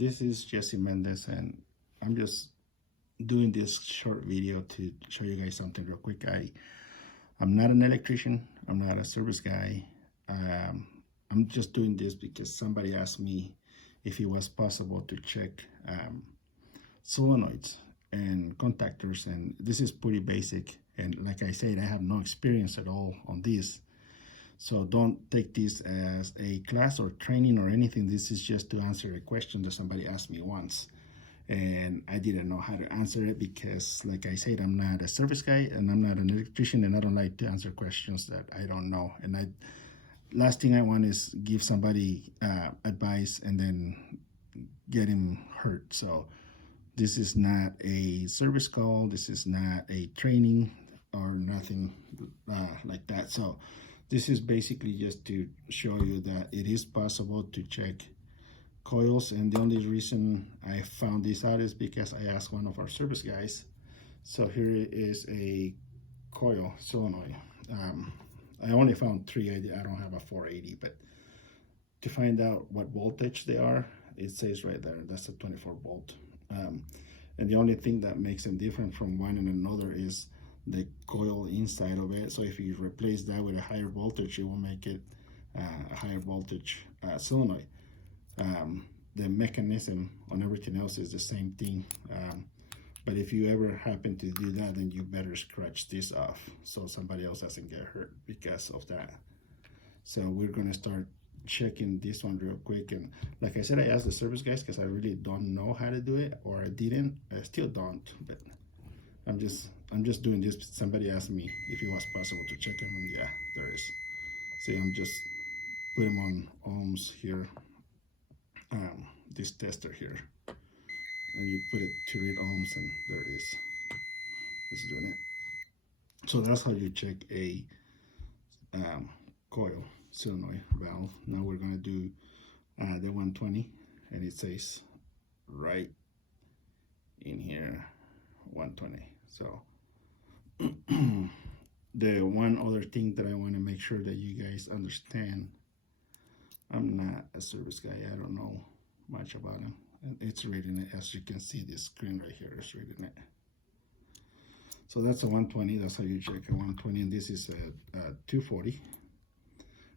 This is Jesse Mendez, and I'm just doing this short video to show you guys something real quick. I'm not an electrician. I'm not a service guy. I'm just doing this because somebody asked me if it was possible to check solenoids and contactors, and this is pretty basic. And like I said, I have no experience at all on this. So don't take this as a class or training or anything. This is just to answer a question that somebody asked me once. And I didn't know how to answer it because, like I said, I'm not a service guy and I'm not an electrician, and I don't like to answer questions that I don't know. And last thing I want is give somebody advice and then get him hurt. So this is not a service call. This is not a training or nothing like that. So this is basically just to show you that it is possible to check coils, and the only reason I found this out is because I asked one of our service guys. So here is a coil solenoid. I only found 380. I don't have a 480, but to find out what voltage they are, it says right there, that's a 24 volt. And the only thing that makes them different from one and another is the coil inside of it. So if you replace that with a higher voltage, it will make it a higher voltage solenoid. The mechanism on everything else is the same thing, but if you ever happen to do that, then you better scratch this off so somebody else doesn't get hurt because of that. So we're gonna start checking this one real quick. And like I said, I asked the service guys because I really don't know how to do it, or I didn't. I still don't, but I'm just doing this. Somebody asked me if it was possible to check them, and yeah, there is. See, I'm just put them on ohms here, this tester here, and you put it to read ohms, and there it is. It's doing it. So that's how you check a coil solenoid valve. Now we're gonna do the 120, and it says right in here 120. So the one other thing that I want to make sure that you guys understand, I'm not a service guy. I don't know much about them. And it's reading it. As you can see, this screen right here is reading it. So that's a 120. That's how you check a 120. And this is a 240.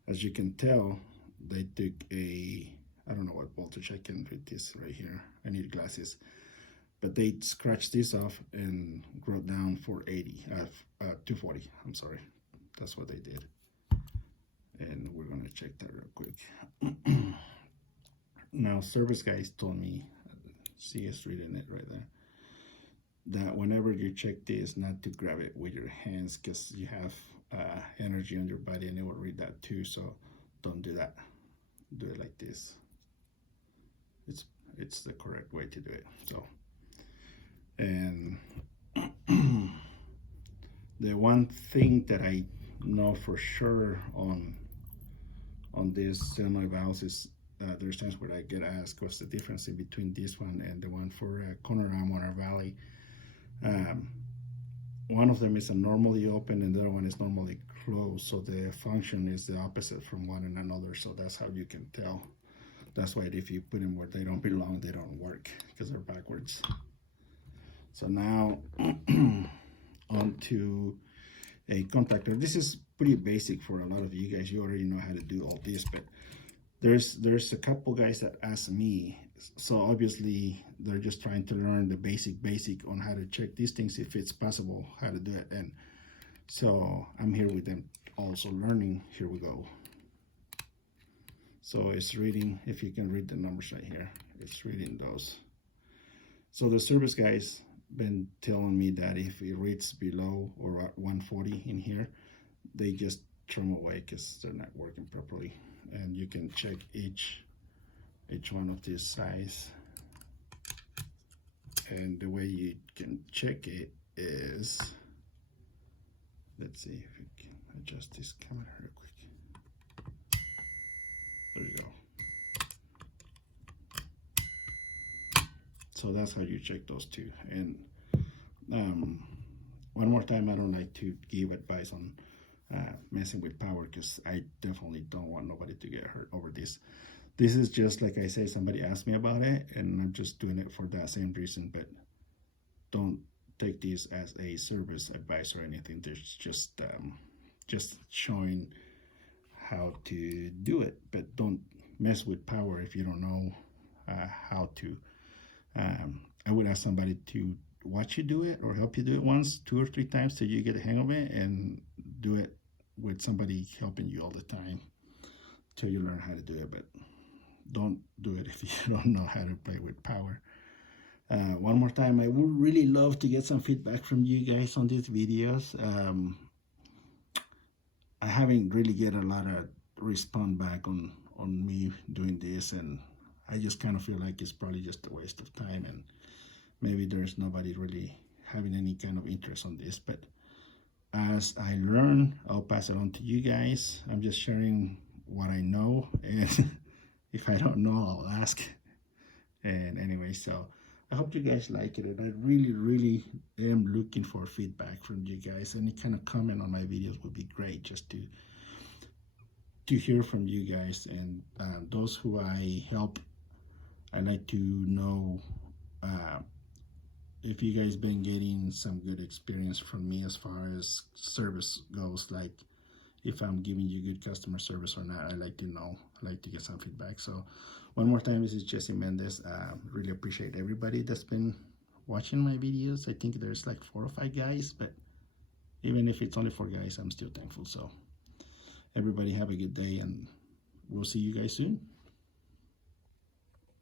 As you can tell, they took I don't know what voltage. I can read this right here. I need glasses. But they scratched this off and wrote down 480, 240, I'm sorry. That's what they did. And we're gonna check that real quick. Now, service guys told me, see, it's reading it right there, that whenever you check this, not to grab it with your hands because you have energy on your body and it will read that too, so don't do that. Do it like this. It's the correct way to do it. So, and the one thing that I know for sure on this solenoid valves is there's times where I get asked what's the difference in between this one and the one for corner arm or valley. One of them is a normally open and the other one is normally closed, so the function is the opposite from one and another. So that's how you can tell. That's why if you put them where they don't belong, they don't work because they're backwards. So now on to a contactor. This is pretty basic for a lot of you guys. You already know how to do all this, but there's a couple guys that ask me. So obviously they're just trying to learn the basic on how to check these things, if it's possible, how to do it. And so I'm here with them also learning. Here we go. So it's reading, if you can read the numbers right here, it's reading those. So the service guys been telling me that if it reads below or 140 in here, they just throw them away because they're not working properly. And you can check each one of these size. And the way you can check it is, let's see if we can adjust this camera real quick. There you go. So that's how you check those two. And one more time, I don't like to give advice on messing with power because I definitely don't want nobody to get hurt over this. This is just like I say, somebody asked me about it, and I'm just doing it for that same reason. But don't take this as a service advice or anything. There's just showing how to do it, but don't mess with power if you don't know how to. I would ask somebody to watch you do it or help you do it once, 2 or 3 times till you get the hang of it, and do it with somebody helping you all the time till you learn how to do it. But don't do it if you don't know how to play with power. One more time, I would really love to get some feedback from you guys on these videos. I haven't really get a lot of response back on me doing this, and I just kind of feel like it's probably just a waste of time, and maybe there's nobody really having any kind of interest on this. But as I learn, I'll pass it on to you guys. I'm just sharing what I know, and if I don't know, I'll ask. And anyway, so I hope you guys like it, and I really am looking for feedback from you guys. Any kind of comment on my videos would be great, just to hear from you guys. And those who I help, I like to know if you guys been getting some good experience from me as far as service goes, like if I'm giving you good customer service or not. I like to know. I like to get some feedback. So one more time, this is Jesse Mendez. Really appreciate everybody that's been watching my videos. I think there's like 4 or 5 guys, but even if it's only 4 guys, I'm still thankful. So everybody have a good day, and we'll see you guys soon.